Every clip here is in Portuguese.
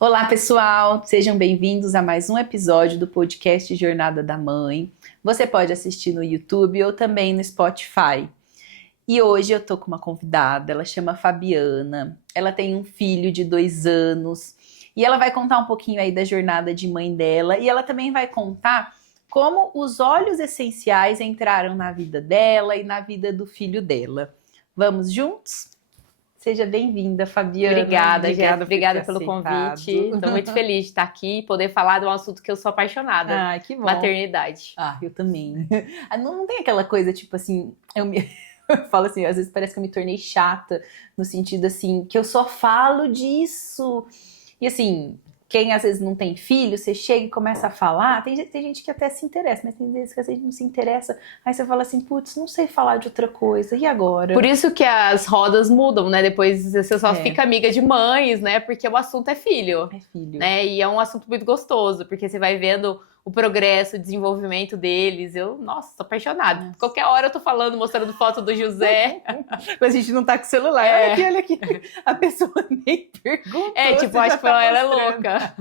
Olá, pessoal! Sejam bem-vindos a mais um episódio do podcast Jornada da Mãe. Você pode assistir no YouTube ou também no Spotify. E hoje eu tô com uma convidada, ela chama Fabiana. Ela tem um filho de 2 anos e ela vai contar um pouquinho aí da jornada de mãe dela e ela também vai contar como os óleos essenciais entraram na vida dela e na vida do filho dela. Vamos juntos? Seja bem-vinda, Fabiana. Obrigada, Jéssica. Obrigada pelo aceitado. convite. Estou muito feliz de estar aqui e poder falar de um assunto que eu sou apaixonada. Ah, que bom. Maternidade. Eu também. Não tem aquela coisa, tipo assim, eu falo assim, às vezes parece que eu me tornei chata, no sentido assim, que eu só falo disso. E assim, quem às vezes não tem filho, você chega e começa a falar, tem gente que até se interessa, mas tem vezes que a gente não se interessa, aí você fala assim, putz, não sei falar de outra coisa, e agora? Por isso que as rodas mudam, né? Depois você só fica amiga de mães, né? Porque o assunto é filho. É filho. Né? E é um assunto muito gostoso, porque você vai vendo o progresso, o desenvolvimento deles. Nossa, tô apaixonada. Nossa. Qualquer hora eu tô falando, mostrando foto do José. Quando a gente não tá com o celular, olha aqui. A pessoa nem perguntou. Tipo, acho que ela é louca.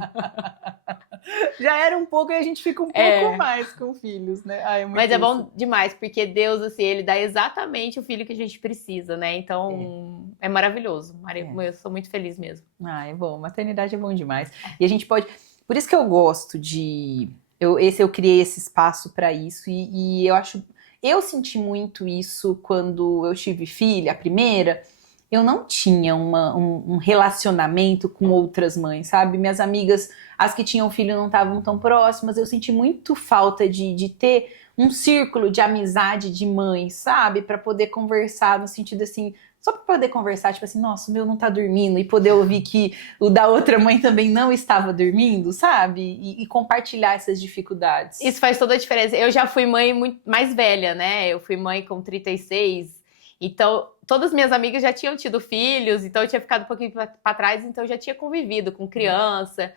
Já era um pouco e a gente fica um pouco mais com filhos, né? Mas é bom demais, porque Deus, assim, ele dá exatamente o filho que a gente precisa, né? Então, é maravilhoso. Eu sou muito feliz mesmo. É bom. Maternidade é bom demais. E a gente pode... Por isso que eu gosto de... Eu criei esse espaço para isso e eu acho... Eu senti muito isso quando eu tive filha, a primeira. Eu não tinha um relacionamento com outras mães, sabe? Minhas amigas, as que tinham filho, não estavam tão próximas. Eu senti muito falta de ter um círculo de amizade de mães, sabe? Para poder conversar no sentido assim... Só para poder conversar, tipo assim, nossa, o meu não tá dormindo, e poder ouvir que o da outra mãe também não estava dormindo, sabe? E compartilhar essas dificuldades. Isso faz toda a diferença. Eu já fui mãe muito mais velha, né? Eu fui mãe com 36, então todas as minhas amigas já tinham tido filhos, então eu tinha ficado um pouquinho para trás, então eu já tinha convivido com criança.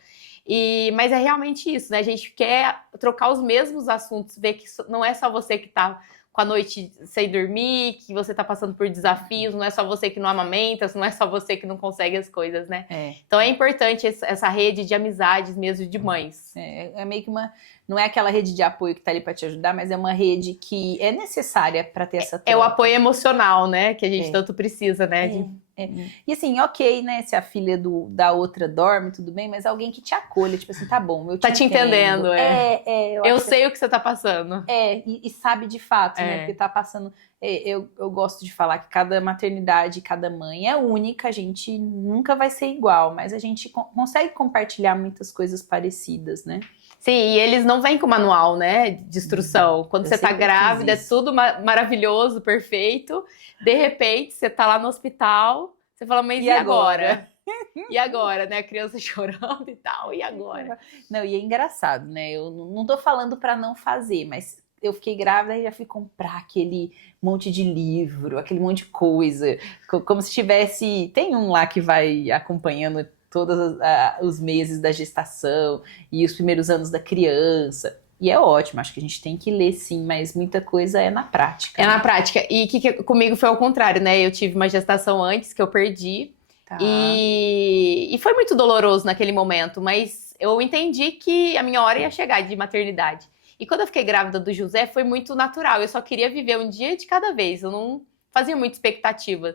Mas é realmente isso, né? A gente quer trocar os mesmos assuntos, ver que não é só você que tá com a noite sem dormir, que você tá passando por desafios, não é só você que não amamenta, não é só você que não consegue as coisas, né? Então é importante essa rede de amizades mesmo de mães. É meio que não é aquela rede de apoio que tá ali para te ajudar, mas é uma rede que é necessária para ter essa troca. É o apoio emocional, né? Que a gente tanto precisa, né? E assim, ok, né? Se a filha da outra dorme, tudo bem, mas alguém que te acolha, tipo assim, tá bom, eu te entendendo. Eu sei o que você tá passando. E sabe de fato, né? Porque tá passando... Eu gosto de falar que cada maternidade, cada mãe é única, a gente nunca vai ser igual, mas a gente consegue compartilhar muitas coisas parecidas, né? Sim, e eles não vêm com manual, né, de instrução. Quando você tá grávida, é tudo maravilhoso, perfeito. De repente, você tá lá no hospital, você fala, mas e agora? E agora, né? A criança chorando e tal, e agora? Não, e é engraçado, né? Eu não tô falando pra não fazer, mas eu fiquei grávida e já fui comprar aquele monte de livro, aquele monte de coisa. Como se tivesse... Tem um lá que vai acompanhando todos os meses da gestação e os primeiros anos da criança. E é ótimo, acho que a gente tem que ler sim, mas muita coisa é na prática. É na prática. E comigo foi ao contrário, né? Eu tive uma gestação antes que eu perdi. Tá. E foi muito doloroso naquele momento, mas eu entendi que a minha hora ia chegar de maternidade. E quando eu fiquei grávida do José, foi muito natural. Eu só queria viver um dia de cada vez. Eu não fazia muita expectativa.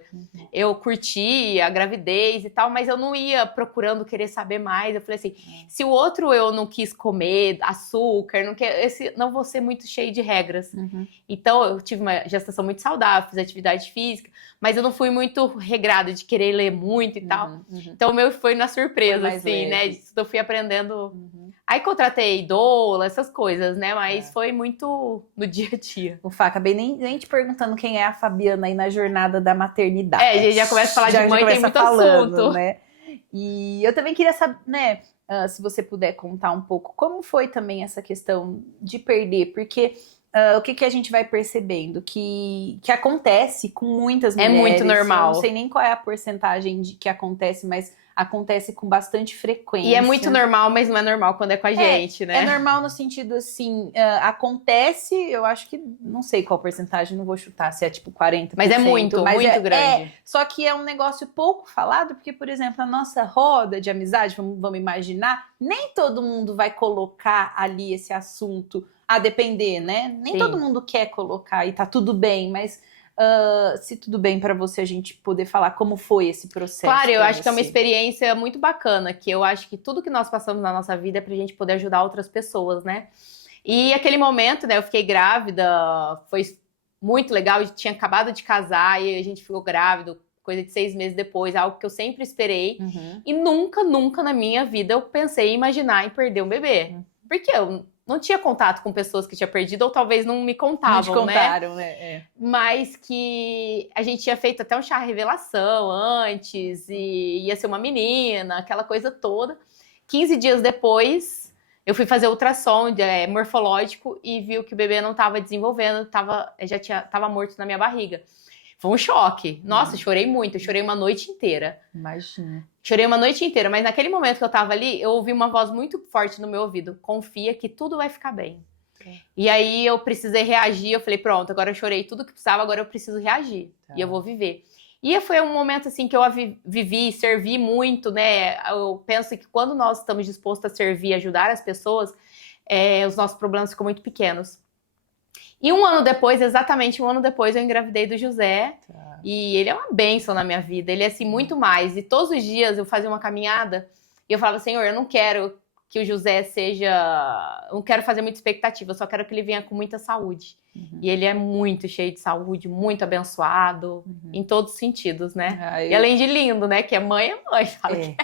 Eu curtia a gravidez e tal, mas eu não ia procurando querer saber mais. Eu falei assim, se o outro eu não quis comer açúcar, não vou ser muito cheio de regras. Então, eu tive uma gestação muito saudável, fiz atividade física, mas eu não fui muito regrada de querer ler muito e tal. Então, o meu foi na surpresa, assim, né? Eu fui aprendendo. Aí, contratei doula, essas coisas, né? Mas foi muito no dia a dia. Acabei nem te perguntando quem é a Fabiana aí na jornada da maternidade. A gente já começa a falar de mãe, tem muito assunto. Né? E eu também queria saber, né, se você puder contar um pouco, como foi também essa questão de perder, porque o que a gente vai percebendo? Que acontece com muitas mulheres. É muito normal. Eu não sei nem qual é a porcentagem que acontece, mas acontece com bastante frequência. E é muito normal, mas não é normal quando é com a gente, né? É normal no sentido assim, acontece, eu acho que, não sei qual porcentagem, não vou chutar se é tipo 40%. Mas é muito grande. Só que é um negócio pouco falado, porque, por exemplo, na nossa roda de amizade, vamos imaginar, nem todo mundo vai colocar ali esse assunto a depender, né? Nem Sim. todo mundo quer colocar e tá tudo bem, mas se tudo bem pra você, a gente poder falar como foi esse processo. Claro, eu acho que é uma experiência muito bacana, que eu acho que tudo que nós passamos na nossa vida é pra gente poder ajudar outras pessoas, né? E aquele momento, né, eu fiquei grávida, foi muito legal, eu tinha acabado de casar e a gente ficou grávido, coisa de 6 meses depois, algo que eu sempre esperei. E nunca na minha vida eu pensei em imaginar em perder um bebê. Porque eu não tinha contato com pessoas que tinha perdido, ou talvez não me contavam, não te contaram, né? Mas que a gente tinha feito até um chá revelação antes, e ia ser uma menina, aquela coisa toda. 15 dias depois, eu fui fazer ultrassom morfológico e viu que o bebê não estava desenvolvendo, estava morto na minha barriga. Foi um choque. Nossa, chorei muito. Eu chorei uma noite inteira. Imagina. Chorei uma noite inteira, mas naquele momento que eu tava ali, eu ouvi uma voz muito forte no meu ouvido. Confia que tudo vai ficar bem. E aí eu precisei reagir. Eu falei, pronto, agora eu chorei tudo que precisava, agora eu preciso reagir. E eu vou viver. E foi um momento assim que eu vivi, servi muito, né? Eu penso que quando nós estamos dispostos a servir, ajudar as pessoas, os nossos problemas ficam muito pequenos. E exatamente um ano depois, eu engravidei do José. E ele é uma bênção na minha vida. Ele é assim, muito mais. E todos os dias eu fazia uma caminhada e eu falava, Senhor, eu não quero que o José seja... Não quero fazer muita expectativa, eu só quero que ele venha com muita saúde. E ele é muito cheio de saúde, muito abençoado, em todos os sentidos, né? E além de lindo, né? Que é mãe, sabe?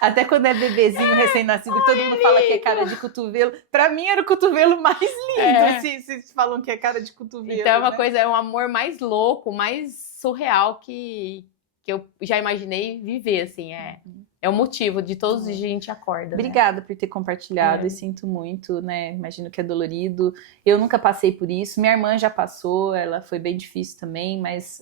Até quando é bebezinho recém-nascido, todo mundo fala que é cara de cotovelo. Pra mim era o cotovelo mais lindo, se falam que é cara de cotovelo. Então é uma coisa, é um amor mais louco, mais surreal que eu já imaginei viver, assim, é o motivo de todos os dias a gente acorda. Obrigada por ter compartilhado, e sinto muito, né? Imagino que é dolorido. Eu nunca passei por isso, minha irmã já passou, ela foi bem difícil também, mas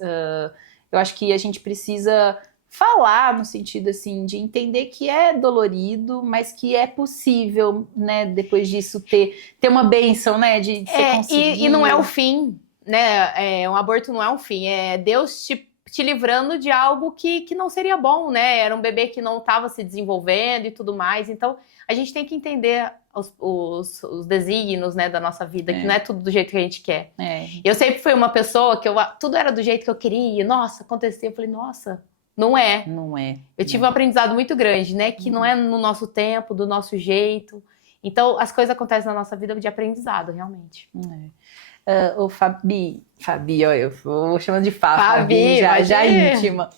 eu acho que a gente precisa falar no sentido, assim, de entender que é dolorido, mas que é possível, né? Depois disso ter uma bênção, né? De você conseguir. E não é o fim, né? Um aborto não é um fim, é Deus te livrando de algo que não seria bom, né? Era um bebê que não estava se desenvolvendo e tudo mais. Então, a gente tem que entender os desígnios, né, da nossa vida, que não é tudo do jeito que a gente quer. Eu sempre fui uma pessoa que tudo era do jeito que eu queria. Nossa, acontecia. Eu falei, nossa, não é. Não é. Eu tive um aprendizado muito grande, né? Que não é no nosso tempo, do nosso jeito. Então, as coisas acontecem na nossa vida de aprendizado, realmente. Ô Fabi, ó, eu vou chamando de Fabi, já íntima.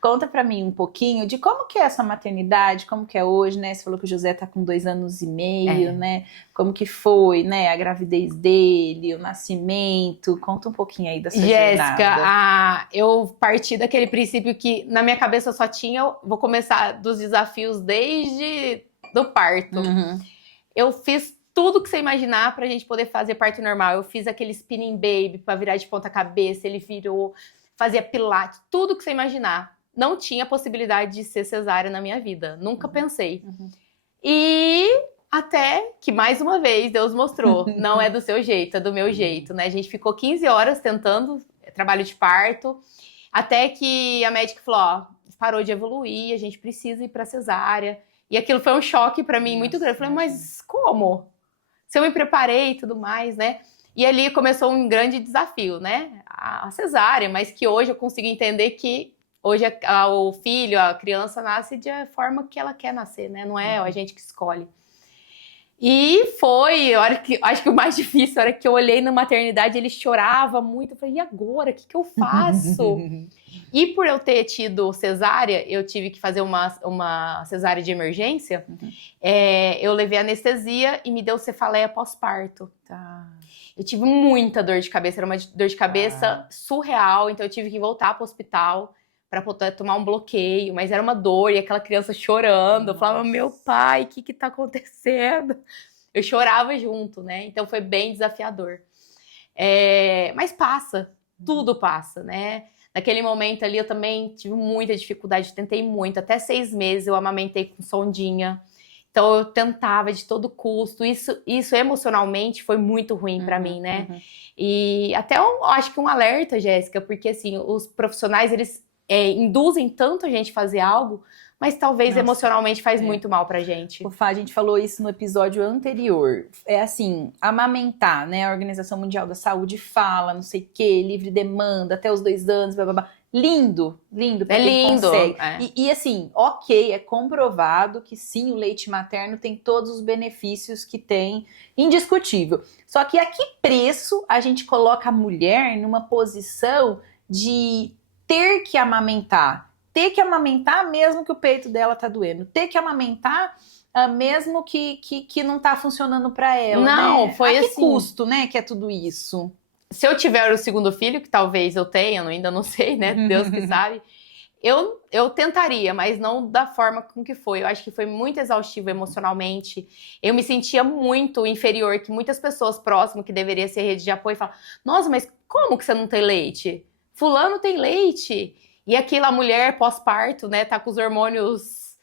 Conta pra mim um pouquinho de como que é essa maternidade, como que é hoje, né? Você falou que o José tá com 2 anos e meio, né? Como que foi, né? A gravidez dele, o nascimento. Conta um pouquinho aí da sua jornada. Jéssica, eu parti daquele princípio que na minha cabeça só tinha, vou começar dos desafios desde do parto. Eu fiz tudo que você imaginar pra gente poder fazer parto normal. Eu fiz aquele spinning baby pra virar de ponta cabeça, ele virou, fazia pilates, tudo que você imaginar. Não tinha possibilidade de ser cesárea na minha vida, nunca pensei. E até que, mais uma vez, Deus mostrou, não é do seu jeito, é do meu jeito, né? A gente ficou 15 horas tentando trabalho de parto, até que a médica falou, parou de evoluir, a gente precisa ir pra cesárea. E aquilo foi um choque pra mim muito grande. Eu falei, mas como? Se eu me preparei e tudo mais, né? E ali começou um grande desafio, né? A cesárea, mas que hoje eu consigo entender que hoje o filho, a criança nasce de forma que ela quer nascer, né? Não é a gente que escolhe. E foi, acho que o mais difícil, a hora que eu olhei na maternidade, ele chorava muito. Eu falei, e agora? O que eu faço? E por eu ter tido cesárea, eu tive que fazer uma cesárea de emergência. Eu levei anestesia e me deu cefaleia pós-parto. Eu tive muita dor de cabeça, era uma dor de cabeça surreal, então eu tive que voltar para o hospital para poder tomar um bloqueio, mas era uma dor, e aquela criança chorando. Eu falava, meu pai, o que tá acontecendo? Eu chorava junto, né? Então foi bem desafiador. Mas passa, tudo passa, né? Naquele momento ali eu também tive muita dificuldade, tentei muito. Até 6 meses eu amamentei com sondinha. Então eu tentava de todo custo. Isso emocionalmente foi muito ruim pra mim, né? E até eu acho que um alerta, Jéssica, porque assim, os profissionais, eles induzem tanto a gente a fazer algo, mas talvez emocionalmente faz muito mal pra gente. O Fá, a gente falou isso no episódio anterior. É assim, amamentar, né? A Organização Mundial da Saúde fala, não sei o quê, livre demanda, até os 2 anos, blá, blá, blá. Lindo, lindo pra quem consegue. E assim, ok, é comprovado que sim, o leite materno tem todos os benefícios que tem, indiscutível. Só que a que preço a gente coloca a mulher numa posição de ter que amamentar mesmo que o peito dela tá doendo, ter que amamentar mesmo que não tá funcionando pra ela, não, né? Foi a que assim, custo, né, que é tudo isso? Se eu tiver o segundo filho, que talvez eu tenha, ainda não sei, né, Deus que sabe, eu tentaria, mas não da forma com que foi. Eu acho que foi muito exaustivo emocionalmente. Eu me sentia muito inferior, que muitas pessoas próximas, que deveria ser rede de apoio, falam, nossa, mas como que você não tem leite? Fulano tem leite. E aquela mulher pós-parto, né, tá com os hormônios...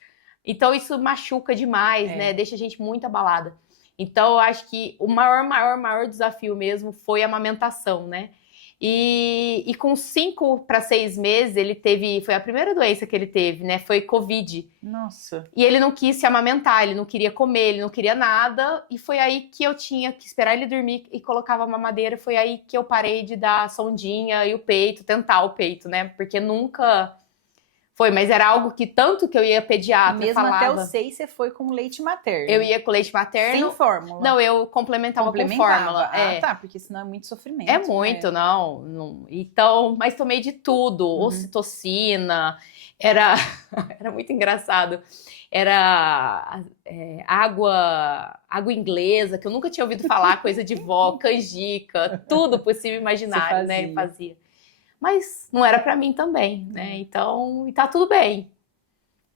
Então isso machuca demais, né, deixa a gente muito abalada. Então eu acho que o maior desafio mesmo foi a amamentação, né. E com 5 para 6 meses, ele teve... Foi a primeira doença que ele teve, né? Foi Covid. Nossa. E ele não quis se amamentar, ele não queria comer, ele não queria nada. E foi aí que eu tinha que esperar ele dormir e colocava a mamadeira. Foi aí que eu parei de dar a sondinha e o peito, tentar o peito, né? Porque nunca... Foi, mas era algo que tanto que eu ia pediatra, mesmo falava... até os 6 você foi com leite materno? Eu ia com leite materno. Sem fórmula? Não, eu complementava com fórmula. Tá, porque senão é muito sofrimento. É muito, não. Então, mas tomei de tudo. Ocitocina, era muito engraçado. Era água inglesa, que eu nunca tinha ouvido falar, coisa de vó, canjica, tudo possível imaginário, né? Eu fazia. Mas não era pra mim também, né? Então, e tá tudo bem.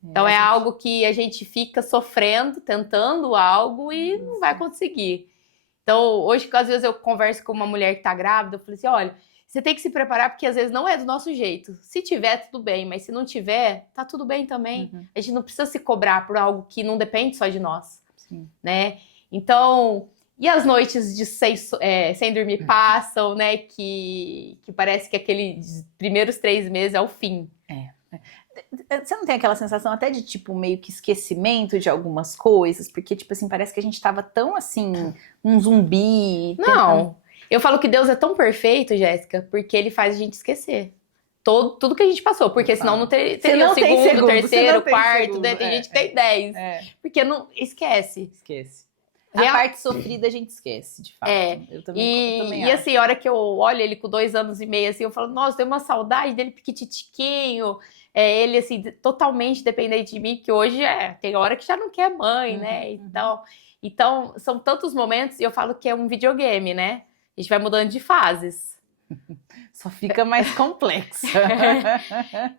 Então é algo que a gente fica sofrendo, tentando algo e não vai conseguir. Então, hoje, às vezes eu converso com uma mulher que tá grávida, eu falo assim, olha, você tem que se preparar porque às vezes não é do nosso jeito. Se tiver, tudo bem, mas se não tiver, tá tudo bem também. A gente não precisa se cobrar por algo que não depende só de nós, né? Então, e as noites de sem dormir passam, né? Que parece que aqueles primeiros 3 meses é o fim. Você não tem aquela sensação até de, tipo, meio que esquecimento de algumas coisas? Porque, tipo assim, parece que a gente tava tão, assim, um zumbi... Não, eu falo que Deus é tão perfeito, Jéssica, porque Ele faz a gente esquecer. Tudo que a gente passou, porque senão não teria o segundo, terceiro, quarto, né? Tem gente que tem 10. Porque não esquece. A parte sofrida a gente esquece, de fato. Eu também acho. Assim, a hora que eu olho ele com 2 anos e meio, assim, eu falo, nossa, tem uma saudade dele piquititiquinho. Ele, assim, totalmente dependente de mim, que hoje tem hora que já não quer mãe, né? Então, são tantos momentos, e eu falo que é um videogame, né? A gente vai mudando de fases. Só fica mais complexo.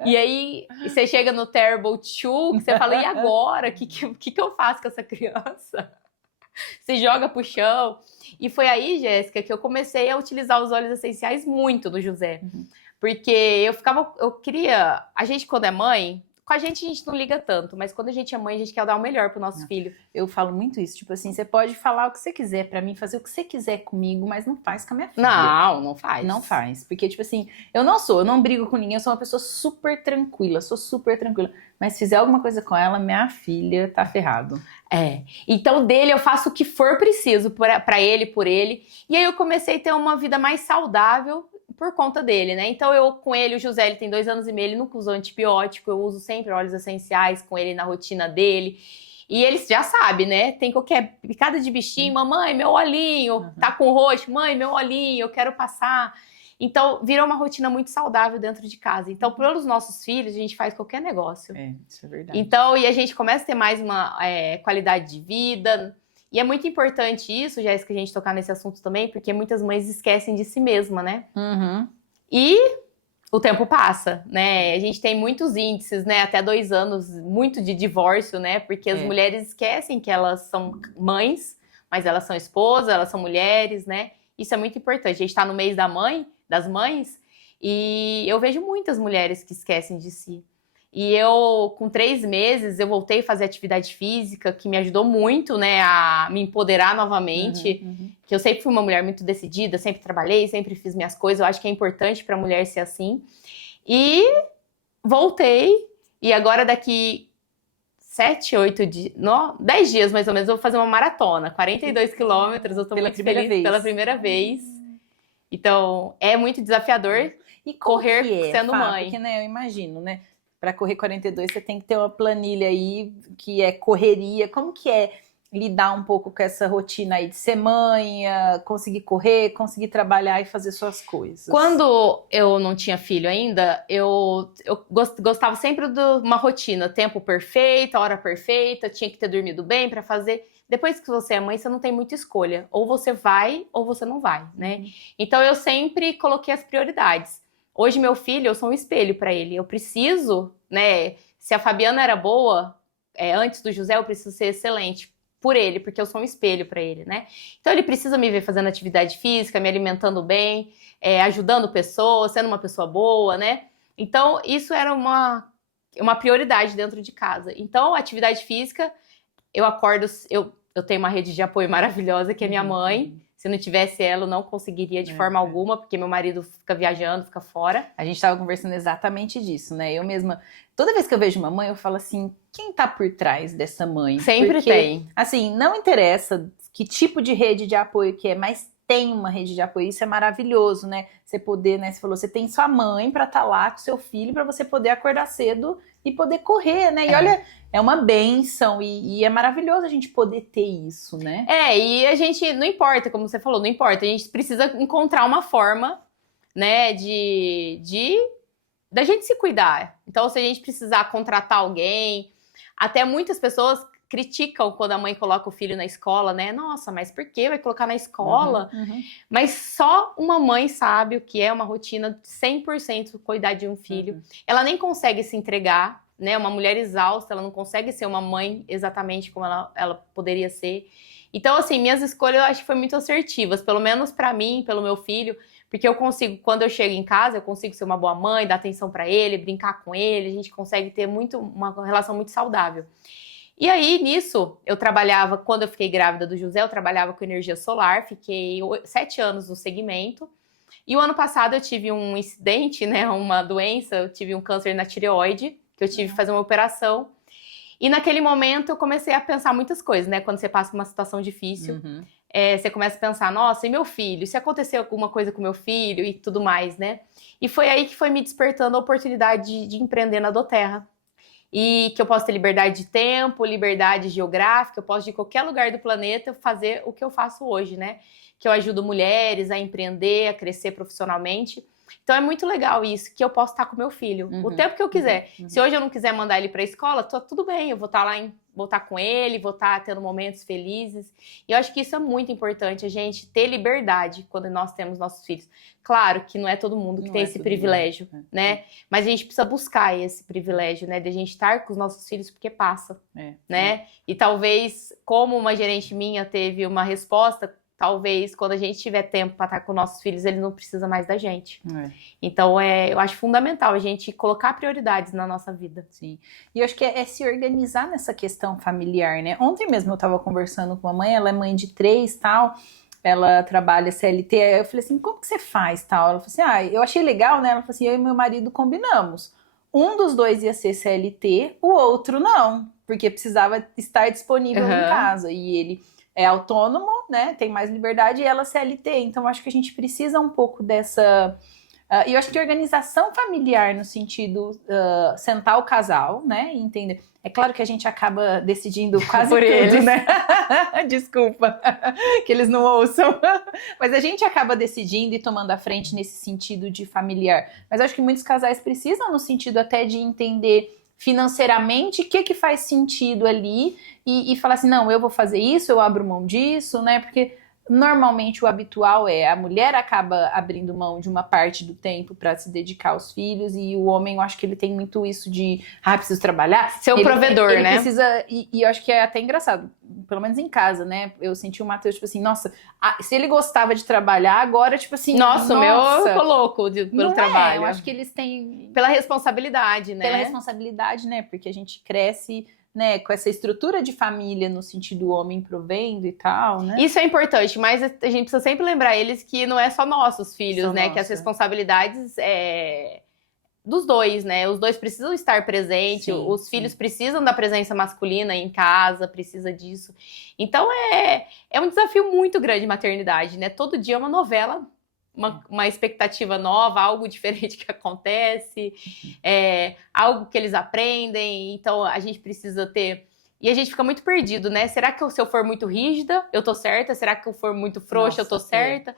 E aí, você chega no Terrible 2, que você fala, e agora? O que eu faço com essa criança? Se joga pro chão. E foi aí, Jéssica, que eu comecei a utilizar os óleos essenciais muito no José. Porque eu queria... A gente, quando é mãe, com a gente não liga tanto, mas quando a gente é mãe, a gente quer dar o melhor pro nosso filho. Eu falo muito isso, tipo assim, você pode falar o que você quiser pra mim, fazer o que você quiser comigo, mas não faz com a minha filha. Não faz. Não faz, porque, tipo assim, eu não brigo com ninguém, eu sou uma pessoa super tranquila, mas se fizer alguma coisa com ela, minha filha tá ferrado. Então dele eu faço o que for preciso pra ele, por ele, e aí eu comecei a ter uma vida mais saudável, por conta dele, né? Então com ele, o José, ele tem 2 anos e meio, ele nunca usou antibiótico, eu uso sempre óleos essenciais com ele na rotina dele. E ele já sabe, né? Tem qualquer picada de bichinho, mamãe, meu olhinho, tá com roxo, mãe, meu olhinho, eu quero passar. Então, virou uma rotina muito saudável dentro de casa. Então, pelos nossos filhos, a gente faz qualquer negócio. Isso é verdade. Então, e a gente começa a ter mais uma qualidade de vida. E é muito importante isso, Jéssica, a gente tocar nesse assunto também, porque muitas mães esquecem de si mesma, né? E o tempo passa, né? A gente tem muitos índices, né? Até 2 anos, muito de divórcio, né? Porque as mulheres esquecem que elas são mães, mas elas são esposas, elas são mulheres, né? Isso é muito importante. A gente tá no mês das mães, E eu vejo muitas mulheres que esquecem de si. E eu, com 3 meses, eu voltei a fazer atividade física, que me ajudou muito, né, a me empoderar novamente. Que eu sempre fui uma mulher muito decidida, sempre trabalhei, sempre fiz minhas coisas. Eu acho que é importante para a mulher ser assim. E voltei, e agora daqui 7, 8 dias, 10 dias mais ou menos, eu vou fazer uma maratona, 42 quilômetros, eu tô muito feliz pela primeira vez. Então, é muito desafiador e correr sendo mãe. Porque, né, eu imagino, né, para correr 42 você tem que ter uma planilha aí que é correria. Como que é lidar um pouco com essa rotina aí de ser mãe, conseguir correr, conseguir trabalhar e fazer suas coisas? Quando eu não tinha filho ainda, eu gostava sempre de uma rotina, tempo perfeito, hora perfeita, tinha que ter dormido bem para fazer. Depois que você é mãe, você não tem muita escolha. Ou você vai, ou você não vai, né? Então eu sempre coloquei as prioridades. Hoje meu filho, eu sou um espelho para ele. Eu preciso, né? Se a Fabiana era boa, antes do José, eu preciso ser excelente por ele, porque eu sou um espelho para ele, né? Então ele precisa me ver fazendo atividade física, me alimentando bem, ajudando pessoas, sendo uma pessoa boa, né? Então isso era uma prioridade dentro de casa. Então a atividade física, eu acordo, eu tenho uma rede de apoio maravilhosa que é minha mãe. Se não tivesse ela, eu não conseguiria de forma alguma, porque meu marido fica viajando, fica fora. A gente estava conversando exatamente disso, né? Eu mesma, toda vez que eu vejo uma mãe, eu falo assim, quem tá por trás dessa mãe? Sempre tem. Assim, não interessa que tipo de rede de apoio que é, mas tem uma rede de apoio, isso é maravilhoso, né? Você poder, né? Você falou, você tem sua mãe para estar lá com seu filho, para você poder acordar cedo e poder correr, né? E olha, é uma bênção e é maravilhoso a gente poder ter isso, né? E a gente, não importa, como você falou, não importa, a gente precisa encontrar uma forma, né, da gente se cuidar. Então, se a gente precisar contratar alguém, até muitas pessoas criticam quando a mãe coloca o filho na escola, né? Nossa, mas por que vai colocar na escola? Mas só uma mãe sabe o que é uma rotina de 100% cuidar de um filho. Ela nem consegue se entregar, né? Uma mulher exausta, ela não consegue ser uma mãe exatamente como ela poderia ser. Então, assim, minhas escolhas eu acho que foram muito assertivas, pelo menos pra mim, pelo meu filho, porque eu consigo, quando eu chego em casa, eu consigo ser uma boa mãe, dar atenção pra ele, brincar com ele, a gente consegue ter uma relação muito saudável. E aí, nisso, eu trabalhava, quando eu fiquei grávida do José, eu trabalhava com energia solar, fiquei 7 anos no segmento. E o ano passado eu tive um incidente, né, uma doença, eu tive um câncer na tireoide, que eu tive que fazer uma operação. E naquele momento eu comecei a pensar muitas coisas, né, quando você passa por uma situação difícil. Você começa a pensar, nossa, e meu filho? Se acontecer alguma coisa com meu filho e tudo mais, né? E foi aí que foi me despertando a oportunidade de empreender na Doterra. E que eu posso ter liberdade de tempo, liberdade geográfica, eu posso de qualquer lugar do planeta fazer o que eu faço hoje, né? Que eu ajudo mulheres a empreender, a crescer profissionalmente. Então é muito legal isso, que eu posso estar com meu filho o tempo que eu quiser. Se hoje eu não quiser mandar ele para a escola, tudo bem, eu vou estar lá, vou estar com ele, vou estar tendo momentos felizes. E eu acho que isso é muito importante, a gente ter liberdade quando nós temos nossos filhos. Claro que não é todo mundo que tem esse privilégio, né? Mas a gente precisa buscar esse privilégio, né? De a gente estar com os nossos filhos porque passa, né? E talvez, como uma gerente minha teve uma resposta, talvez quando a gente tiver tempo para estar com nossos filhos, ele não precisa mais da gente. Então, eu acho fundamental a gente colocar prioridades na nossa vida. Sim. E eu acho que é se organizar nessa questão familiar, né? Ontem mesmo eu estava conversando com a mãe, ela é mãe de 3 tal, ela trabalha CLT, aí eu falei assim, como que você faz tal? Ela falou assim, eu achei legal, né? Ela falou assim, eu e meu marido combinamos. Um dos dois ia ser CLT, o outro não, porque precisava estar disponível em casa. E ele é autônomo, né? Tem mais liberdade, e ela CLT. Então, acho que a gente precisa um pouco dessa... E eu acho que organização familiar, no sentido sentar o casal, né? E entender. É claro que a gente acaba decidindo quase por tudo, eles, né? Desculpa que eles não ouçam. Mas a gente acaba decidindo e tomando a frente nesse sentido de familiar. Mas eu acho que muitos casais precisam no sentido até de entender financeiramente o que faz sentido ali e falar assim, não, eu vou fazer isso, eu abro mão disso, né? Porque normalmente o habitual a mulher acaba abrindo mão de uma parte do tempo para se dedicar aos filhos, e o homem, eu acho que ele tem muito isso de preciso trabalhar. Ser o provedor, ele né? Precisa, e eu acho que é até engraçado. pelo menos em casa, né? Eu senti o Matheus, tipo assim, nossa, se ele gostava de trabalhar, agora, tipo assim, Nossa, o meu ficou louco pelo trabalho. Eu acho que eles têm... Pela responsabilidade, né? Pela responsabilidade, né? Porque a gente cresce, né, com essa estrutura de família, no sentido homem provendo e tal, né? Isso é importante, mas a gente precisa sempre lembrar eles que não é só nossos filhos, Só né? nossa. Que as responsabilidades dos dois, né? Os dois precisam estar presentes, Sim, os filhos precisam da presença masculina em casa, precisa disso. Então é um desafio muito grande maternidade, né? Todo dia é uma novela, uma expectativa nova, algo diferente que acontece, algo que eles aprendem. Então a gente precisa ter. E a gente fica muito perdido, né? Será que se eu for muito rígida, eu tô certa? Será que eu for muito frouxa, eu tô certa?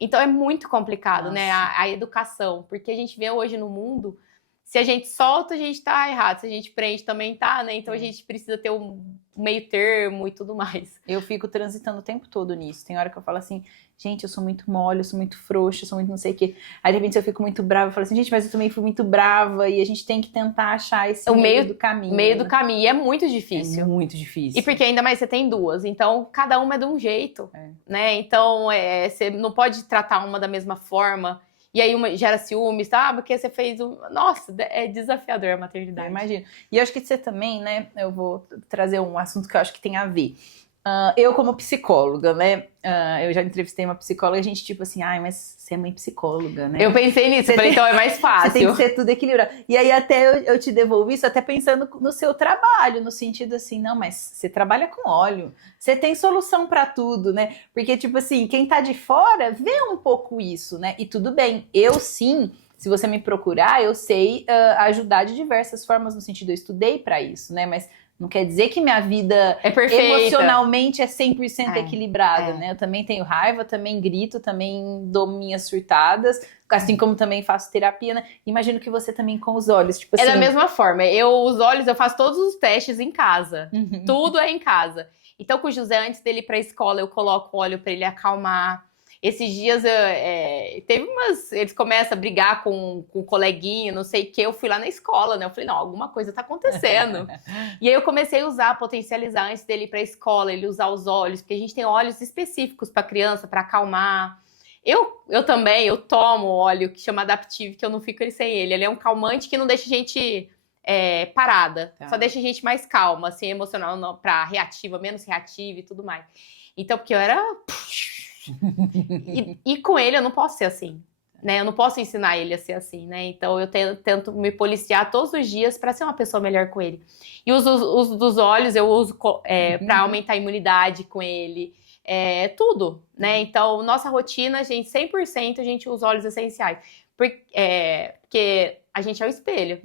Então é muito complicado, né? A educação. Porque a gente vê hoje no mundo, se a gente solta, a gente tá errado. Se a gente prende, também tá, né? Então a gente precisa ter um meio termo e tudo mais. Eu fico transitando o tempo todo nisso. Tem hora que eu falo assim, gente, eu sou muito mole, eu sou muito frouxa, eu sou muito não sei o quê. Aí de repente eu fico muito brava, eu falo assim, gente, mas eu também fui muito brava. E a gente tem que tentar achar esse meio do caminho. Meio do caminho. E é muito difícil. É muito difícil. E porque ainda mais você tem duas. Então, cada uma é de um jeito, né? Então, você não pode tratar uma da mesma forma. E aí uma gera ciúmes, tá? Porque você fez um... Nossa, é desafiador a maternidade. Eu imagino. E eu acho que você também, né? Eu vou trazer um assunto que eu acho que tem a ver. Eu como psicóloga, né? Eu já entrevistei uma psicóloga e a gente tipo assim, ai, mas você é mãe psicóloga, né? Eu pensei nisso, então é mais fácil. Você tem que ser tudo equilibrado. E aí até eu te devolvi isso, até pensando no seu trabalho, no sentido assim, não, mas você trabalha com óleo, você tem solução para tudo, né? Porque tipo assim, quem tá de fora vê um pouco isso, né? E tudo bem, eu sim, se você me procurar, eu sei ajudar de diversas formas, no sentido, eu estudei para isso, né? Mas não quer dizer que minha vida emocionalmente é 100% equilibrada, né? Eu também tenho raiva, também grito, também dou minhas surtadas, assim como também faço terapia, né? Imagino que você também com os olhos, tipo assim... É da mesma forma. Os olhos, eu faço todos os testes em casa. Tudo é em casa. Então, com o José, antes dele ir pra escola, eu coloco óleo pra ele acalmar. Esses dias, teve eles começam a brigar com o coleguinha, não sei o que, eu fui lá na escola, né? Eu falei, não, alguma coisa tá acontecendo. E aí eu comecei a usar, potencializar antes dele ir pra escola, ele usar os óleos, porque a gente tem óleos específicos pra criança, pra acalmar. Eu também, eu tomo óleo que chama Adaptive, que eu não fico sem ele. Ele é um calmante que não deixa a gente parada, só deixa a gente mais calma, assim, emocional, pra reativa, menos reativa e tudo mais. Então, porque eu era... e com ele eu não posso ser assim, né? Eu não posso ensinar ele a ser assim, né? Então eu tento me policiar todos os dias para ser uma pessoa melhor com ele. E os dos olhos eu uso para aumentar a imunidade com ele, tudo, né? Então nossa rotina, gente, 100% a gente usa óleos essenciais, porque a gente é o espelho.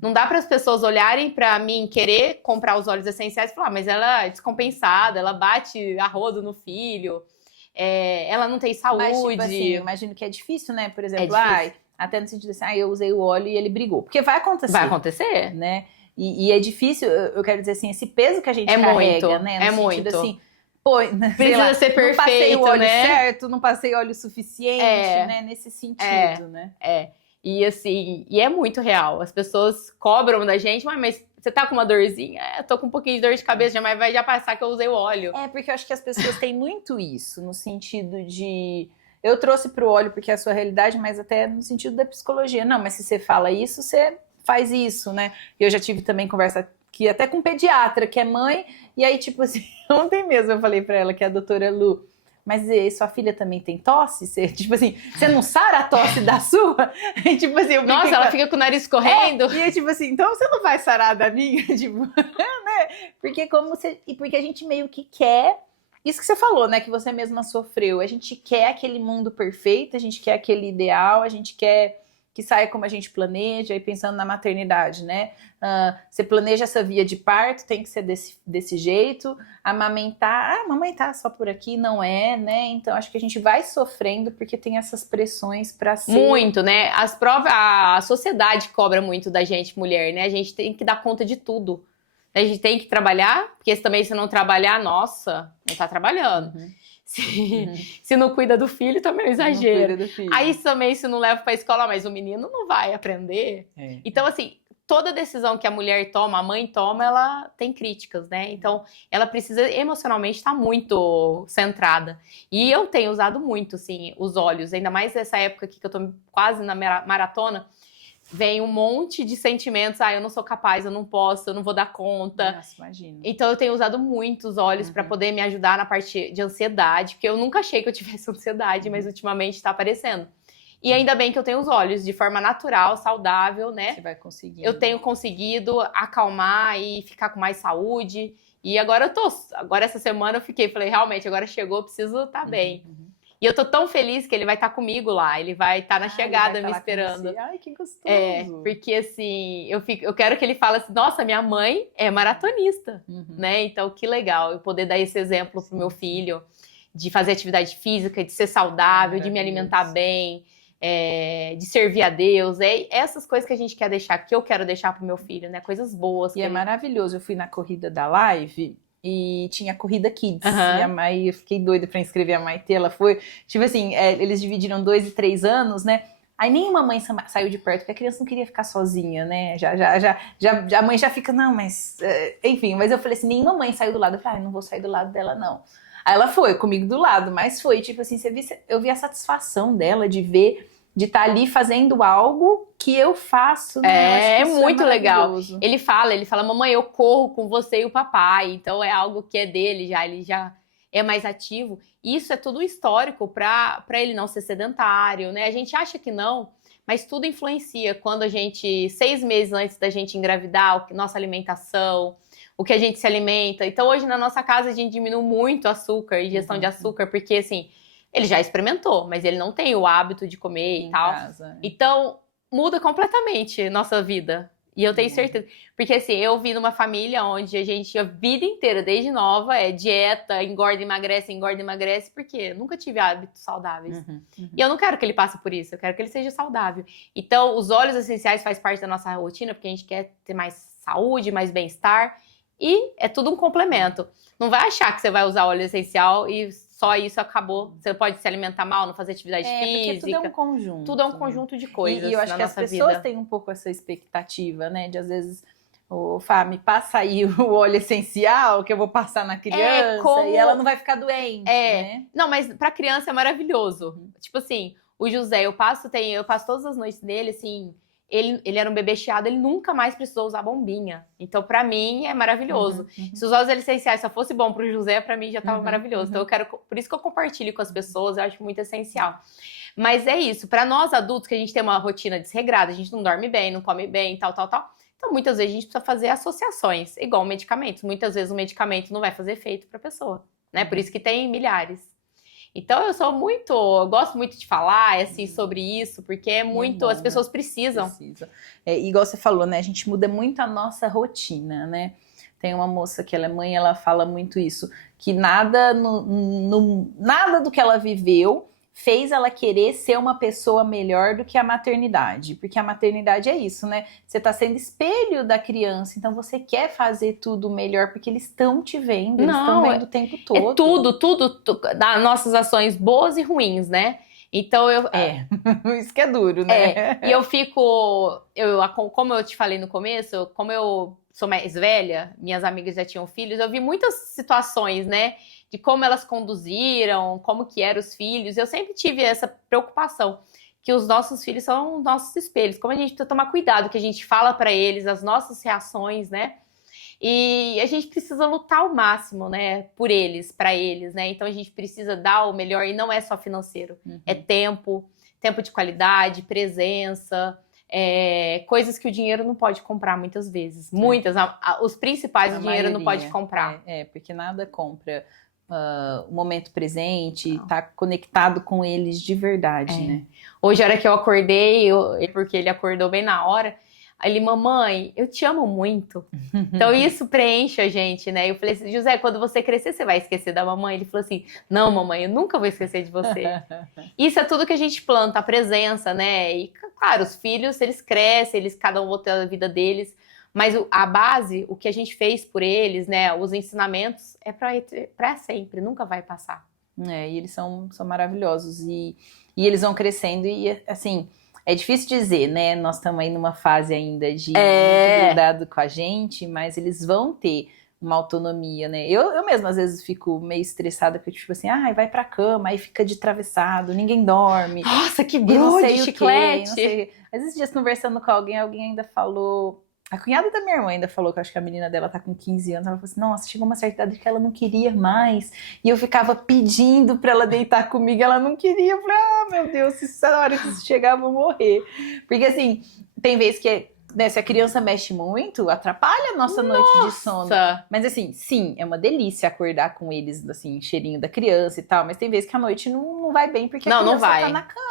Não dá para as pessoas olharem para mim, querer comprar os óleos essenciais e falar, mas ela é descompensada, ela bate a rodo no filho. Ela não tem saúde. Mas, tipo assim, eu imagino que é difícil, né? Por exemplo, até no sentido assim, eu usei o óleo e ele brigou. Porque vai acontecer. Vai acontecer. Né? E é difícil, eu quero dizer assim, esse peso que a gente carrega, muito, né? No sentido muito. Assim, pô, precisa ser perfeito, não passei o óleo né? certo, não passei óleo suficiente, né? Nesse sentido, né? E assim, e é muito real. As pessoas cobram da gente, mas você tá com uma dorzinha? Eu tô com um pouquinho de dor de cabeça, mas vai já passar que eu usei o óleo. Porque eu acho que as pessoas têm muito isso, no sentido de... Eu trouxe pro óleo porque é a sua realidade, mas até no sentido da psicologia. Não, mas se você fala isso, você faz isso, né? Eu já tive também conversa aqui até com um pediatra, que é mãe, e aí, tipo assim, ontem mesmo eu falei pra ela, que é a doutora Lu, mas sua filha também tem tosse? Você, tipo assim, você não sara a tosse da sua? E, tipo assim, nossa, ela fica com o nariz correndo. E eu, tipo assim, então você não vai sarar da minha? Tipo, né? Porque porque a gente meio que quer isso que você falou, né? Que você mesma sofreu. A gente quer aquele mundo perfeito, a gente quer aquele ideal, a gente quer que saia como a gente planeja, e pensando na maternidade, né? Você planeja essa via de parto, tem que ser desse jeito. Amamentar, amamentar só por aqui não é, né? Então acho que a gente vai sofrendo porque tem essas pressões para ser... Muito, né? A sociedade cobra muito da gente, mulher, né? A gente tem que dar conta de tudo. A gente tem que trabalhar, porque também se não trabalhar, nossa, não tá trabalhando. Se não cuida do filho, também é um exagero. Aí também se não leva pra escola, mas o menino não vai aprender. Então, assim, toda decisão que a mulher toma, a mãe toma, ela tem críticas, né? Então, ela precisa emocionalmente estar muito centrada. E eu tenho usado muito, assim, os olhos. Ainda mais nessa época aqui que eu tô quase na maratona, vem um monte de sentimentos. Eu não sou capaz, eu não posso, eu não vou dar conta. Nossa, imagino. Então, eu tenho usado muito os olhos para poder me ajudar na parte de ansiedade, porque eu nunca achei que eu tivesse ansiedade, mas ultimamente tá aparecendo. E ainda bem que eu tenho os olhos de forma natural, saudável, né? Você vai conseguir. Eu tenho conseguido acalmar e ficar com mais saúde. E agora essa semana eu falei, realmente, agora chegou, eu preciso estar bem. E eu tô tão feliz que ele vai estar comigo lá, ele vai estar na chegada me esperando. Ai, que gostoso. Porque assim, eu quero que ele fale assim, nossa, minha mãe é maratonista, né? Então, que legal eu poder dar esse exemplo pro meu filho, de fazer atividade física, de ser saudável, de me alimentar bem, de servir a Deus. Essas coisas que a gente quer deixar, que eu quero deixar pro meu filho, né? Coisas boas. E é maravilhoso. Eu fui na corrida da Live e tinha corrida Kids. E a Mai, eu fiquei doida pra inscrever a Maite. Ela foi, tipo assim, eles dividiram 2 e 3 anos, né? Aí nenhuma mãe saiu de perto, porque a criança não queria ficar sozinha, né? A mãe já fica, não, mas... enfim, mas eu falei assim, nenhuma mãe saiu do lado. Eu falei, não vou sair do lado dela, não. Aí ela foi comigo do lado, mas foi, tipo assim, eu vi a satisfação dela de ver, de estar ali fazendo algo que eu faço, né? É muito legal. Ele fala, mamãe, eu corro com você e o papai. Então é algo que é dele já, ele já é mais ativo. Isso é tudo histórico para ele não ser sedentário, né? A gente acha que não, mas tudo influencia. Quando 6 meses antes da gente engravidar, nossa alimentação, o que a gente se alimenta. Então hoje na nossa casa a gente diminui muito açúcar, ingestão de açúcar, porque assim, ele já experimentou, mas ele não tem o hábito de comer e tal. Então muda completamente nossa vida. E eu tenho certeza. Porque assim, eu vim numa família onde a gente, a vida inteira, desde nova, dieta, engorda, emagrece, porque nunca tive hábitos saudáveis. E eu não quero que ele passe por isso, eu quero que ele seja saudável. Então, os óleos essenciais faz parte da nossa rotina, porque a gente quer ter mais saúde, mais bem-estar. E é tudo um complemento. Não vai achar que você vai usar óleo essencial e só isso acabou. Você pode se alimentar mal, não fazer atividade física. Tudo é um conjunto. Tudo é um conjunto de coisas. E eu acho que as pessoas têm um pouco essa expectativa, né? De às vezes, me passa aí o óleo essencial que eu vou passar na criança e ela não vai ficar doente, né? Não, mas pra criança é maravilhoso. Tipo assim, o José, eu passo todas as noites dele, assim... Ele era um bebê chiado, ele nunca mais precisou usar bombinha. Então, pra mim, é maravilhoso. Se os óleos essenciais só fosse bom pro José, pra mim já tava maravilhoso. Então, por isso que eu compartilho com as pessoas, eu acho muito essencial. Mas é isso, pra nós adultos, que a gente tem uma rotina desregrada, a gente não dorme bem, não come bem, tal. Então, muitas vezes a gente precisa fazer associações, igual medicamentos. Muitas vezes o medicamento não vai fazer efeito pra pessoa, né? Por isso que tem milhares. Então, eu gosto muito de falar assim, sobre isso, porque é muito, as pessoas precisam. Igual você falou, né? A gente muda muito a nossa rotina, né? Tem uma moça que ela é mãe, ela fala muito isso, que nada do que ela viveu fez ela querer ser uma pessoa melhor do que a maternidade. Porque a maternidade é isso, né? Você tá sendo espelho da criança, então você quer fazer tudo melhor, porque eles estão te vendo, eles estão vendo o tempo todo. É tudo, das nossas ações boas e ruins, né? Então isso que é duro, né? E eu como eu te falei no começo, como eu sou mais velha, minhas amigas já tinham filhos, eu vi muitas situações, né? De como elas conduziram, como que eram os filhos. Eu sempre tive essa preocupação, que os nossos filhos são os nossos espelhos. Como a gente precisa tomar cuidado, que a gente fala para eles, as nossas reações, né? E a gente precisa lutar ao máximo, né? Por eles, para eles, né? Então a gente precisa dar o melhor, e não é só financeiro. É tempo de qualidade, presença, coisas que o dinheiro não pode comprar muitas vezes. Os principais o dinheiro não pode comprar. Porque nada compra o momento presente, tá conectado com eles de verdade, né? Hoje, a hora que eu acordei, porque ele acordou bem na hora, ele, mamãe, eu te amo muito. Então isso preenche a gente, né? Eu falei assim, José, quando você crescer, você vai esquecer da mamãe? Ele falou assim, não, mamãe, eu nunca vou esquecer de você. Isso é tudo que a gente planta, a presença, né? E, claro, os filhos, eles crescem, cada um vai ter a vida deles, mas a base, o que a gente fez por eles, né? Os ensinamentos, é pra sempre, nunca vai passar. E eles são maravilhosos. E eles vão crescendo e, assim... É difícil dizer, né? Nós estamos aí numa fase ainda de muito grudado com a gente, mas eles vão ter uma autonomia, né? Eu mesma, às vezes, fico meio estressada, porque, tipo assim, vai pra cama, aí fica de travessado, ninguém dorme. Nossa, que E não grude, sei o chiclete. quê, não sei. Às vezes, dias conversando com alguém ainda falou... A cunhada da minha irmã ainda falou que eu acho que a menina dela tá com 15 anos. Ela falou assim, nossa, chegou uma certa idade que ela não queria mais. E eu ficava pedindo pra ela deitar comigo, ela não queria. Eu falei, meu Deus, se a hora que isso chegar, eu vou morrer. Porque assim, tem vezes que, né, se a criança mexe muito, atrapalha a nossa noite de sono. Mas assim, sim, é uma delícia acordar com eles, assim, cheirinho da criança e tal. Mas tem vezes que a noite não vai bem, porque a criança tá na cama.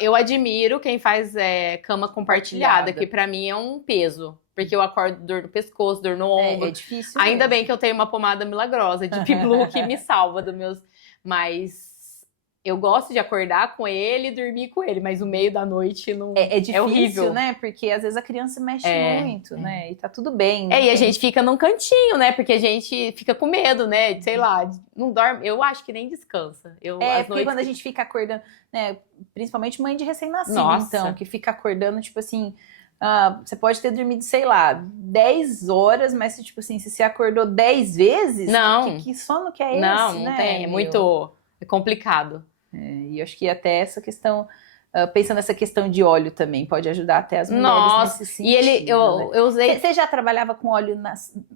Eu admiro quem faz cama compartilhada, que pra mim é um peso. Porque eu acordo dor no pescoço, dor no ombro. É difícil Ainda mesmo. bem que eu tenho uma pomada milagrosa, Deep Blue, que me salva dos meus... Mas eu gosto de acordar com ele e dormir com ele. Mas o meio da noite não... É difícil, horrível, né? Porque às vezes a criança mexe muito, né? E tá tudo bem. E a gente fica num cantinho, né? Porque a gente fica com medo, né? Sei lá, não dorme. Eu acho que nem descansa. Porque quando a gente fica acordando, né? Principalmente mãe de recém-nascido, então, que fica acordando, tipo assim, você pode ter dormido, sei lá, 10 horas, mas tipo assim, se você acordou 10 vezes, que sono que é esse, não tem, é complicado. E eu acho que até essa questão, pensando nessa questão de óleo também, pode ajudar até as mulheres nesse sentido. E eu usei... Você já trabalhava com óleo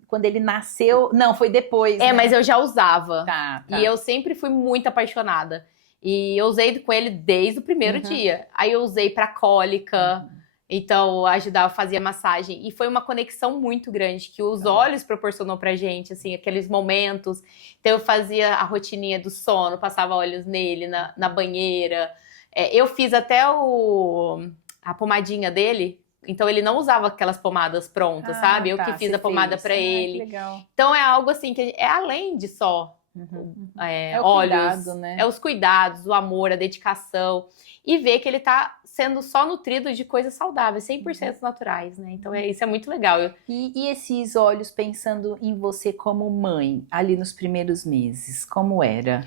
quando ele nasceu? Não, foi depois, né? Mas eu já usava. Tá. E eu sempre fui muito apaixonada. E eu usei com ele desde o primeiro dia. Aí eu usei pra cólica, então ajudava, fazia massagem. E foi uma conexão muito grande que os óleos proporcionou pra gente, assim, aqueles momentos. Então eu fazia a rotininha do sono, passava óleos nele, na banheira. Eu fiz até a pomadinha dele. Então ele não usava aquelas pomadas prontas, sabe? Eu que fiz a pomada pra ele. Legal. Então é algo assim que é além de só o óleos, cuidado, né? É os cuidados, o amor, a dedicação. E ver que ele tá sendo só nutrido de coisas saudáveis, 100% naturais, né? Então isso é muito legal. E esses óleos, pensando em você como mãe, ali nos primeiros meses, como era?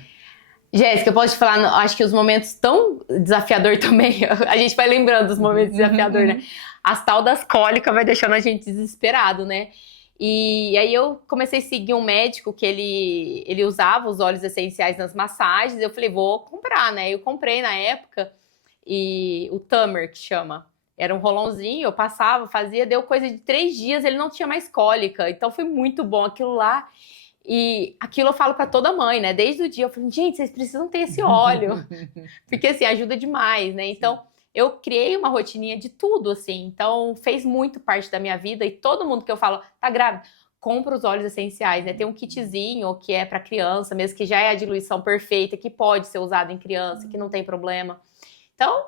Jéssica, eu posso te falar, acho que os momentos tão desafiador também, a gente vai lembrando dos momentos desafiadores, né? As tal das cólicas vai deixando a gente desesperado, né? E aí eu comecei a seguir um médico que ele usava os óleos essenciais nas massagens. Eu falei, vou comprar, né? Eu comprei na época, e o Tamer, que chama. Era um rolãozinho, eu passava, fazia, deu coisa de 3 dias, ele não tinha mais cólica. Então foi muito bom aquilo lá. E aquilo eu falo pra toda mãe, né? Desde o dia eu falei, gente, vocês precisam ter esse óleo. Porque assim, ajuda demais, né? Então eu criei uma rotininha de tudo, assim. Então fez muito parte da minha vida. E todo mundo que eu falo, tá grávida? Compra os óleos essenciais, né? Tem um kitzinho que é pra criança, mesmo que já é a diluição perfeita, que pode ser usado em criança, que não tem problema. Então,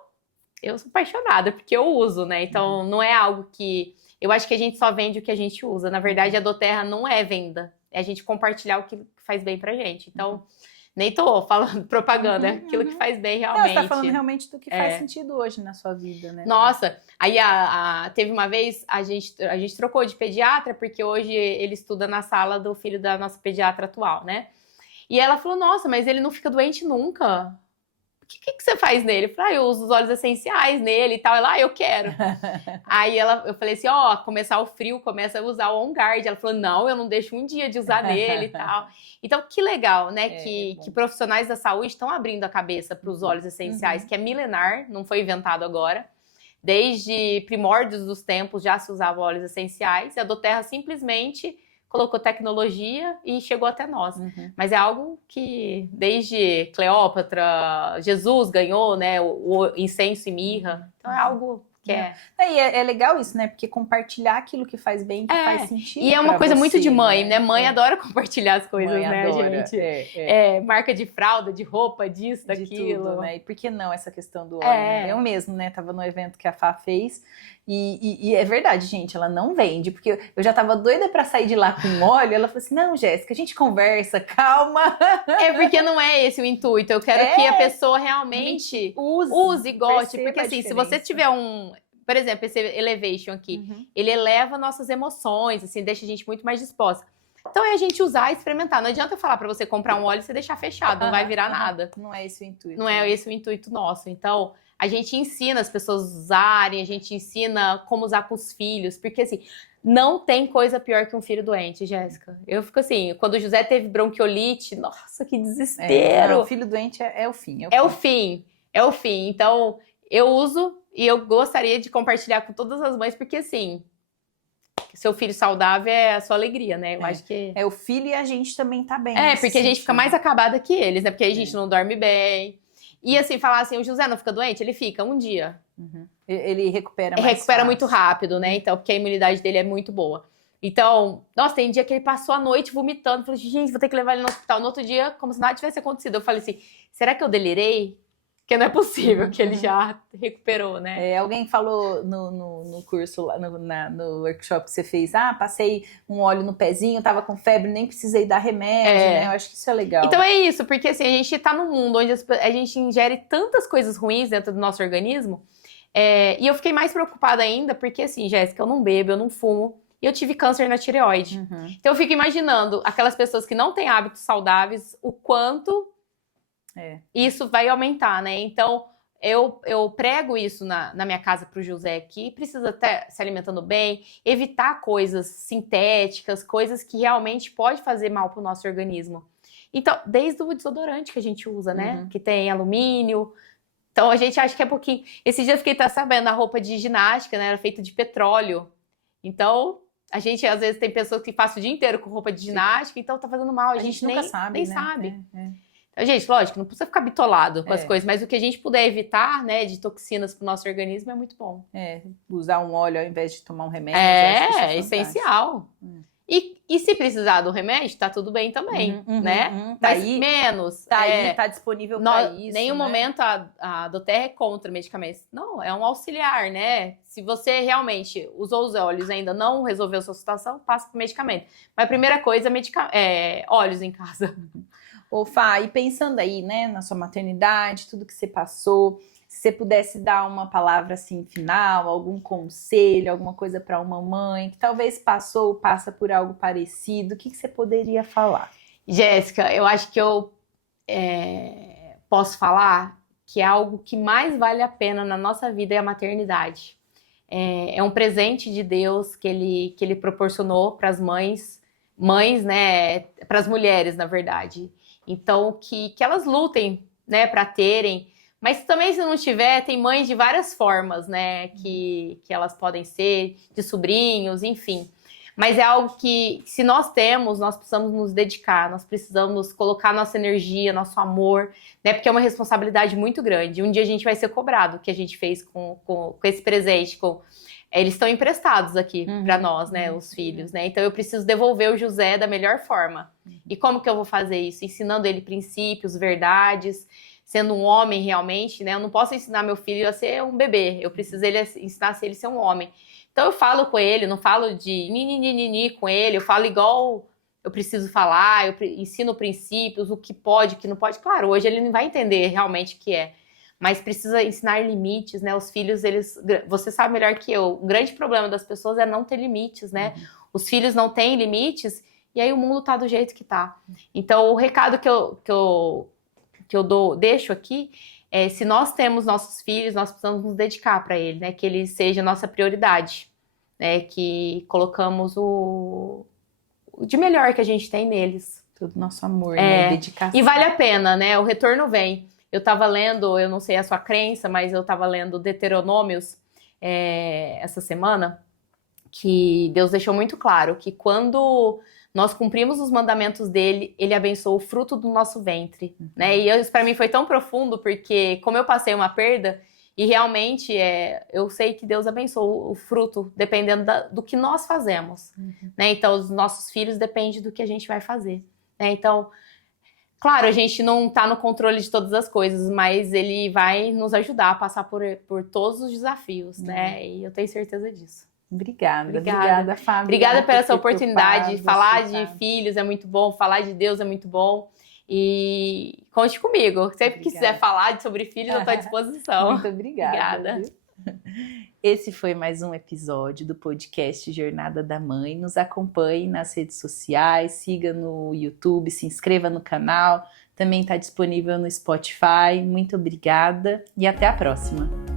eu sou apaixonada, porque eu uso, né? Então, não é algo que... Eu acho que a gente só vende o que a gente usa. Na verdade, a doTERRA não é venda. É a gente compartilhar o que faz bem pra gente. Então, nem tô falando propaganda, é aquilo que faz bem realmente. Não, você tá falando realmente do que faz sentido hoje na sua vida, né? Nossa, aí teve uma vez, a gente trocou de pediatra, porque hoje ele estuda na sala do filho da nossa pediatra atual, né? E ela falou, nossa, mas ele não fica doente nunca. O que você faz nele? Eu falei, eu uso os óleos essenciais nele e tal. Ela, eu quero. Aí eu falei assim, começar o frio, começa a usar o On Guard. Ela falou, não, eu não deixo um dia de usar nele e tal. Então, que legal, né? Que profissionais da saúde estão abrindo a cabeça para os óleos essenciais, que é milenar, não foi inventado agora. Desde primórdios dos tempos já se usava óleos essenciais. E a doTERRA simplesmente colocou tecnologia e chegou até nós. Mas é algo que desde Cleópatra, Jesus ganhou, né, o incenso e mirra. Então é algo que é legal isso, né? Porque compartilhar aquilo que faz bem, que faz sentido. E é uma coisa muito de mãe, né? Mãe adora compartilhar as coisas, mãe né, adora, gente? Marca de fralda, de roupa, disso, daquilo. Tudo, né? E por que não essa questão do óleo? Né? Eu mesmo, né? Tava no evento que a Fá fez. E é verdade, gente, ela não vende, porque eu já tava doida pra sair de lá com óleo. Ela falou assim: não, Jéssica, a gente conversa, calma. É porque não é esse o intuito. Eu quero que a pessoa realmente use e goste. Porque assim, se você tiver por exemplo, esse Elevation aqui, ele eleva nossas emoções, assim, deixa a gente muito mais disposta. Então é a gente usar e experimentar. Não adianta eu falar pra você comprar um óleo e você deixar fechado, não vai virar nada. Não é esse o intuito. Não é esse o intuito nosso. Então, a gente ensina as pessoas a usarem, a gente ensina como usar com os filhos, porque assim, não tem coisa pior que um filho doente, Jéssica. Eu fico assim, quando o José teve bronquiolite, nossa, que desespero. O filho doente é o fim. É o fim, é o fim. Então, eu uso e eu gostaria de compartilhar com todas as mães, porque assim, seu filho saudável é a sua alegria, né? Eu acho que... É o filho e a gente também tá bem. porque a gente fica mais acabada que eles, né? Porque a gente não dorme bem. E assim, falar assim, o José não fica doente? Ele fica um dia. Ele recupera mais Recupera fácil. muito rápido, né? Então, porque a imunidade dele é muito boa. Então, nossa, tem dia que ele passou a noite vomitando. Falei, gente, vou ter que levar ele no hospital. No outro dia, como se nada tivesse acontecido. Eu falei assim, será que eu delirei? Porque não é possível que ele já recuperou, né? Alguém falou no curso, no workshop que você fez, passei um óleo no pezinho, tava com febre, nem precisei dar remédio, né? Eu acho que isso é legal. Então é isso, porque assim, a gente tá num mundo onde a gente ingere tantas coisas ruins dentro do nosso organismo, e eu fiquei mais preocupada ainda, porque assim, Jéssica, eu não bebo, eu não fumo, e eu tive câncer na tireoide. Então eu fico imaginando aquelas pessoas que não têm hábitos saudáveis, o quanto isso vai aumentar, né? Então, eu prego isso na minha casa pro José, que precisa estar se alimentando bem, evitar coisas sintéticas, coisas que realmente pode fazer mal pro nosso organismo. Então, desde o desodorante que a gente usa, né? Que tem alumínio. Então, a gente acha que é pouquinho. Esses dias eu fiquei sabendo, a roupa de ginástica, né? Era feita de petróleo. Então, a gente, às vezes, tem pessoas que passam o dia inteiro com roupa de ginástica, então tá fazendo mal. A gente nunca sabe, nem sabe. Então, gente, lógico, não precisa ficar bitolado com as coisas, mas o que a gente puder evitar, né, de toxinas pro nosso organismo é muito bom. Usar um óleo ao invés de tomar um remédio. É essencial. E se precisar do remédio, tá tudo bem também, né? Tá mas aí, menos. Tá disponível para isso. Nenhum momento a Doterra é contra medicamentos. Não, é um auxiliar, né? Se você realmente usou os óleos e ainda não resolveu a sua situação, passa pro medicamento. Mas a primeira coisa é óleos em casa. Ô, Fá, e pensando aí, né, na sua maternidade, tudo que você passou, se você pudesse dar uma palavra assim final, algum conselho, alguma coisa para uma mãe que talvez passou ou passa por algo parecido, o que você poderia falar? Jéssica, eu acho que eu posso falar que é algo que mais vale a pena na nossa vida é a maternidade. É um presente de Deus que ele proporcionou para as mães, né, para as mulheres, na verdade. Então, que elas lutem, né, para terem. Mas também, se não tiver, tem mães de várias formas, né, que elas podem ser, de sobrinhos, enfim. Mas é algo que, se nós temos, nós precisamos nos dedicar, nós precisamos colocar nossa energia, nosso amor, né, porque é uma responsabilidade muito grande. Um dia a gente vai ser cobrado o que a gente fez com esse presente, eles estão emprestados aqui para nós, né, os filhos, né? Então eu preciso devolver o José da melhor forma. E como que eu vou fazer isso? Ensinando ele princípios, verdades, sendo um homem realmente, né? Eu não posso ensinar meu filho a ser um bebê, eu preciso ensinar ele a ser um homem. Então eu falo com ele, não falo de ni com ele, eu falo igual eu preciso falar, eu ensino princípios, o que pode, o que não pode. Claro, hoje ele não vai entender realmente o que é. Mas precisa ensinar limites, né? Os filhos, você sabe melhor que eu, o grande problema das pessoas é não ter limites, né? Os filhos não têm limites e aí o mundo tá do jeito que tá. Então, o recado que eu deixo aqui é, se nós temos nossos filhos, nós precisamos nos dedicar para ele, né? Que ele seja nossa prioridade, né? Que colocamos o de melhor que a gente tem neles. Todo nosso amor, né? Dedicação. E vale a pena, né? O retorno vem. Eu tava lendo, eu não sei a sua crença, mas eu tava lendo Deuteronômios essa semana, que Deus deixou muito claro que quando nós cumprimos os mandamentos dele, ele abençoou o fruto do nosso ventre, né? E isso para mim foi tão profundo, porque como eu passei uma perda, e realmente eu sei que Deus abençoa o fruto, dependendo do que nós fazemos, né? Então, os nossos filhos dependem do que a gente vai fazer, né? Então, claro, a gente não está no controle de todas as coisas, mas ele vai nos ajudar a passar por todos os desafios, né? E eu tenho certeza disso. Obrigada, Fábio. Obrigada pela essa oportunidade. Falar de filhos é muito bom, falar de Deus é muito bom. E conte comigo. Sempre que quiser falar sobre filhos, eu estou à disposição. Muito obrigada. Esse foi mais um episódio do podcast Jornada da Mãe. Nos acompanhe nas redes sociais, siga no YouTube, se inscreva no canal. também está disponível no Spotify. Muito obrigada e até a próxima.